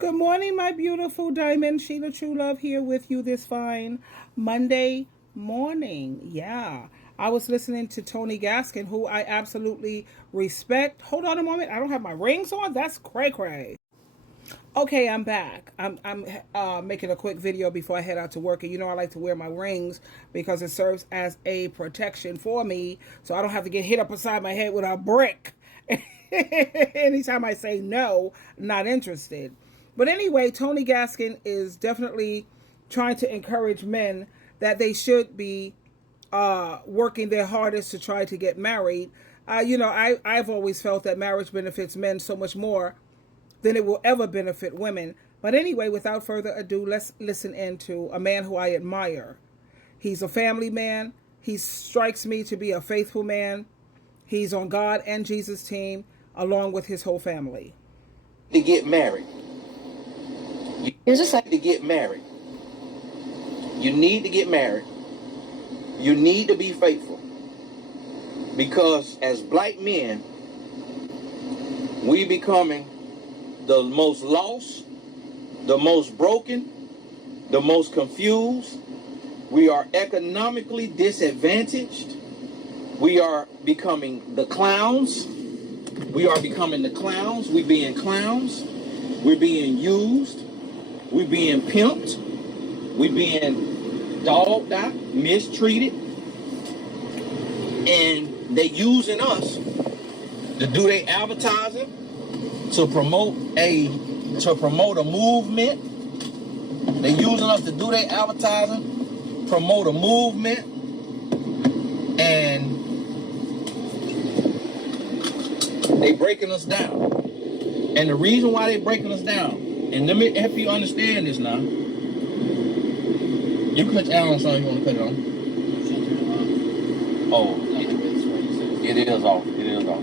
Good morning, my beautiful diamond. SheilaTruelove here with you this fine Monday morning. Yeah. I was listening to Tony Gaskin, who I absolutely respect. Hold on a moment. I don't have my rings on. That's cray cray. Okay, I'm back. I'm making a quick video before I head out to work. And you know I like to wear my rings because it serves as a protection for me so I don't have to get hit up beside my head with a brick. Anytime I say no, not interested. But anyway, Tony Gaskin is definitely trying to encourage men that they should be working their hardest to try to get married. I've always felt that marriage benefits men so much more than it will ever benefit women. But anyway, without further ado, let's listen in to a man who I admire. He's a family man. He strikes me to be a faithful man. He's on God and Jesus' team, along with his whole family. To get married. You need to get married. You need to get married. You need to be faithful. Because as black men, we becoming the most lost, the most broken, the most confused. We are economically disadvantaged. We are becoming the clowns. We are becoming the clowns. We're being clowns. We're being used. We're being pimped. We're being dogged out, mistreated. And they using us to do their advertising, to promote a movement. They using us to do their advertising, promote a movement, and they breaking us down. And the reason why they breaking us down, and let me help you understand this now. You cut your on something, you want to cut it on? Oh, it is off. It is off.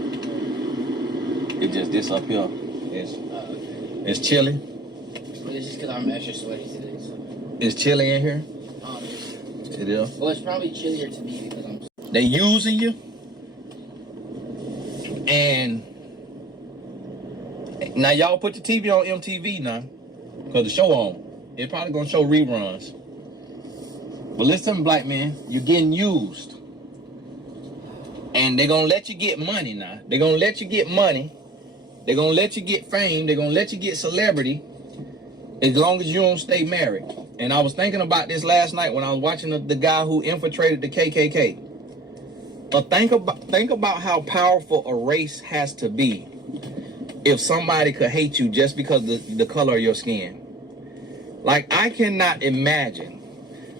It's just this up here. It's chilly. Well, it's just because I'm extra sweaty today. So. It's chilly in here. It is. Well, it's probably chillier to me because I'm. They using you, and now y'all put the TV on MTV now, cause the show on. It's probably gonna show reruns. But listen, black men, you're getting used, and they're gonna let you get money now. They're gonna let you get money. They're gonna let you get fame. They're gonna let you get celebrity, as long as you don't stay married. And I was thinking about this last night when I was watching the guy who infiltrated the KKK. But think about how powerful a race has to be if somebody could hate you just because of the color of your skin. Like, I cannot imagine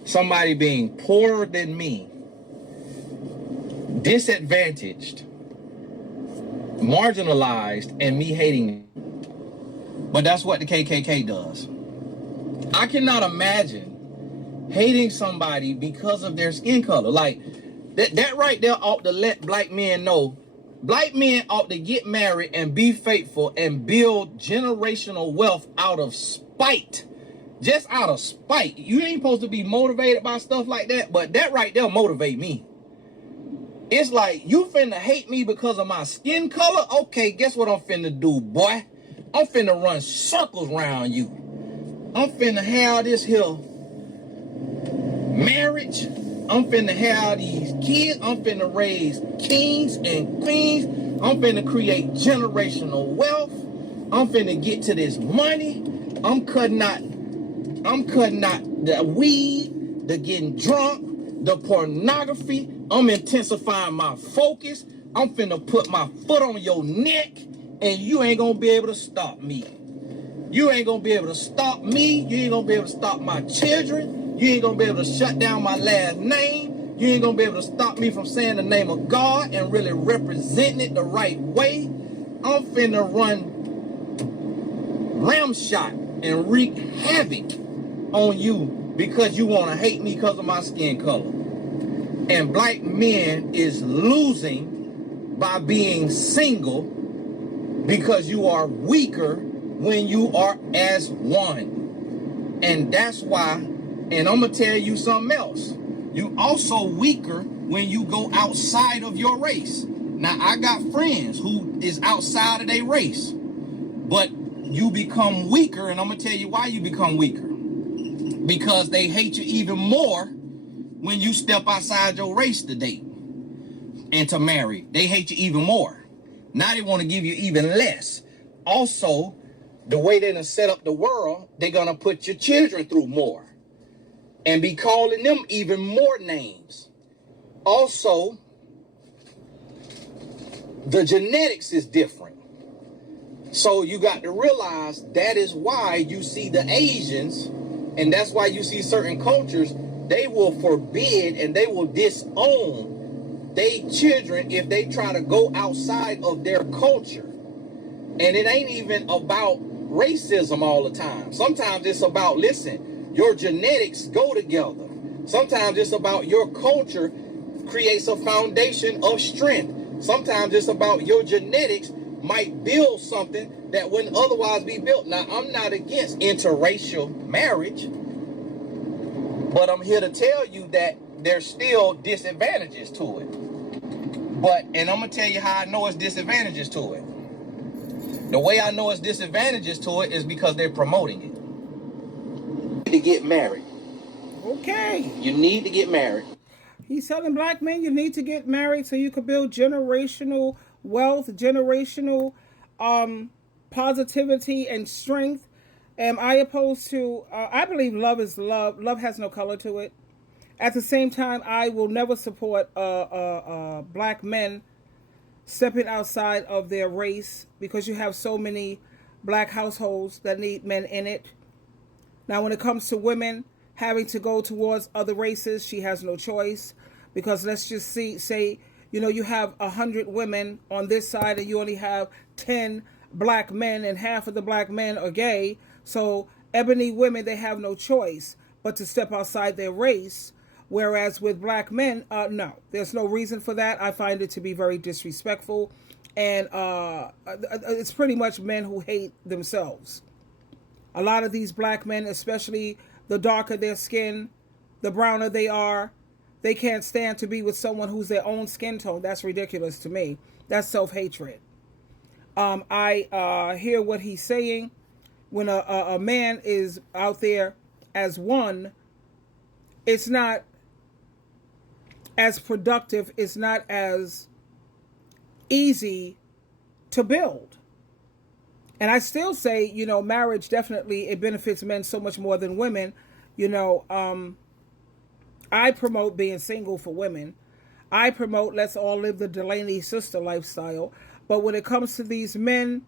somebody being poorer than me, disadvantaged, marginalized, and me hating them. But that's what the KKK does. I cannot imagine hating somebody because of their skin color. Like, that right there ought to let black men know. Black men ought to get married and be faithful and build generational wealth out of spite. Just out of spite. You ain't supposed to be motivated by stuff like that, but that right there motivate me. It's like, you finna hate me because of my skin color? Okay, guess what I'm finna do, boy? I'm finna run circles around you. I'm finna have this here marriage. I'm finna have these kids. I'm finna raise kings and queens. I'm finna create generational wealth. I'm finna get to this money. I'm cutting out the weed, the getting drunk, the pornography. I'm intensifying my focus. I'm finna put my foot on your neck, and you ain't gonna be able to stop me. You ain't gonna be able to stop me. You ain't gonna be able to stop my children. You ain't gonna be able to shut down my last name. You ain't gonna be able to stop me from saying the name of God and really representing it the right way. I'm finna run ramshot and wreak havoc on you because you wanna hate me because of my skin color. And black men is losing by being single because you are weaker when you are as one. And that's why, and I'm gonna tell you something else. You also weaker when you go outside of your race. Now, I got friends who is outside of their race, but you become weaker, and I'm gonna tell you why you become weaker. Because they hate you even more when you step outside your race to date and to marry. They hate you even more. Now they want to give you even less. Also, the way they're gonna set up the world, they're gonna put your children through more and be calling them even more names. Also, the genetics is different. So you got to realize that is why you see the Asians, and that's why you see certain cultures, they will forbid and they will disown their children if they try to go outside of their culture. And it ain't even about racism all the time. Sometimes it's about, listen, your genetics go together. Sometimes it's about your culture creates a foundation of strength. Sometimes it's about your genetics might build something that wouldn't otherwise be built. Now, I'm not against interracial marriage, but I'm here to tell you that there's still disadvantages to it. And I'm going to tell you how I know it's disadvantages to it. The way I know it's disadvantages to it is because they're promoting it. To get married. Okay. You need to get married. He's telling black men you need to get married so you could build generational wealth, generational positivity and strength. Am I opposed to, I believe love is love. Love has no color to it. At the same time, I will never support black men stepping outside of their race because you have so many black households that need men in it. Now, when it comes to women having to go towards other races, she has no choice because let's just say, you have 100 women on this side and you only have 10 black men and half of the black men are gay. So ebony women, they have no choice but to step outside their race. Whereas with black men, no, there's no reason for that. I find it to be very disrespectful. And it's pretty much men who hate themselves. A lot of these black men, especially the darker their skin, the browner they are, they can't stand to be with someone who's their own skin tone. That's ridiculous to me. That's self-hatred. I hear what he's saying. When a man is out there as one, it's not as productive, it's not as easy to build. And I still say, marriage definitely, it benefits men so much more than women. I promote being single for women. I promote let's all live the Delaney sister lifestyle. But when it comes to these men,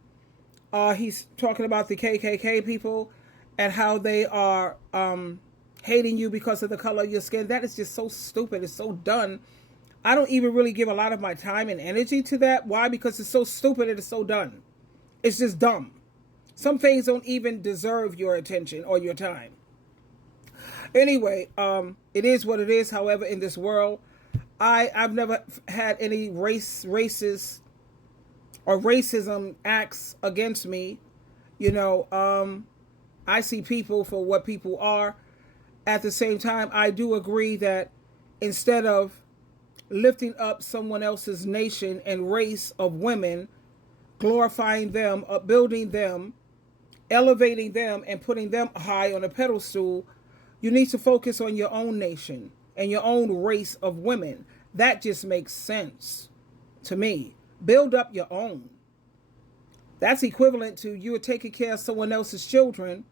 he's talking about the KKK people and how they are hating you because of the color of your skin. That is just so stupid. It's so done. I don't even really give a lot of my time and energy to that. Why? Because it's so stupid and it's so done. It's just dumb. Some things don't even deserve your attention or your time. Anyway, it is what it is. However, in this world, I've never had any racist or racism acts against me. I see people for what people are. At the same time, I do agree that instead of lifting up someone else's nation and race of women, glorifying them, upbuilding them, elevating them, and putting them high on a pedestal, you need to focus on your own nation and your own race of women. That just makes sense to me. Build up your own. That's equivalent to you taking care of someone else's children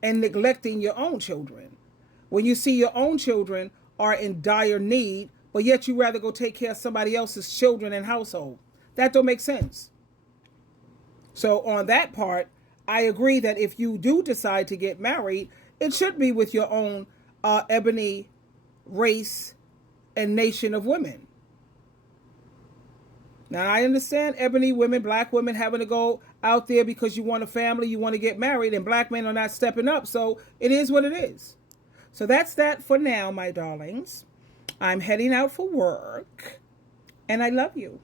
and neglecting your own children. When you see your own children are in dire need, but yet you rather go take care of somebody else's children and household. That don't make sense. So on that part, I agree that if you do decide to get married, it should be with your own ebony race and nation of women. Now, I understand ebony women, black women having to go out there because you want a family, you want to get married, and black men are not stepping up. So it is what it is. So that's that for now, my darlings. I'm heading out for work, and I love you.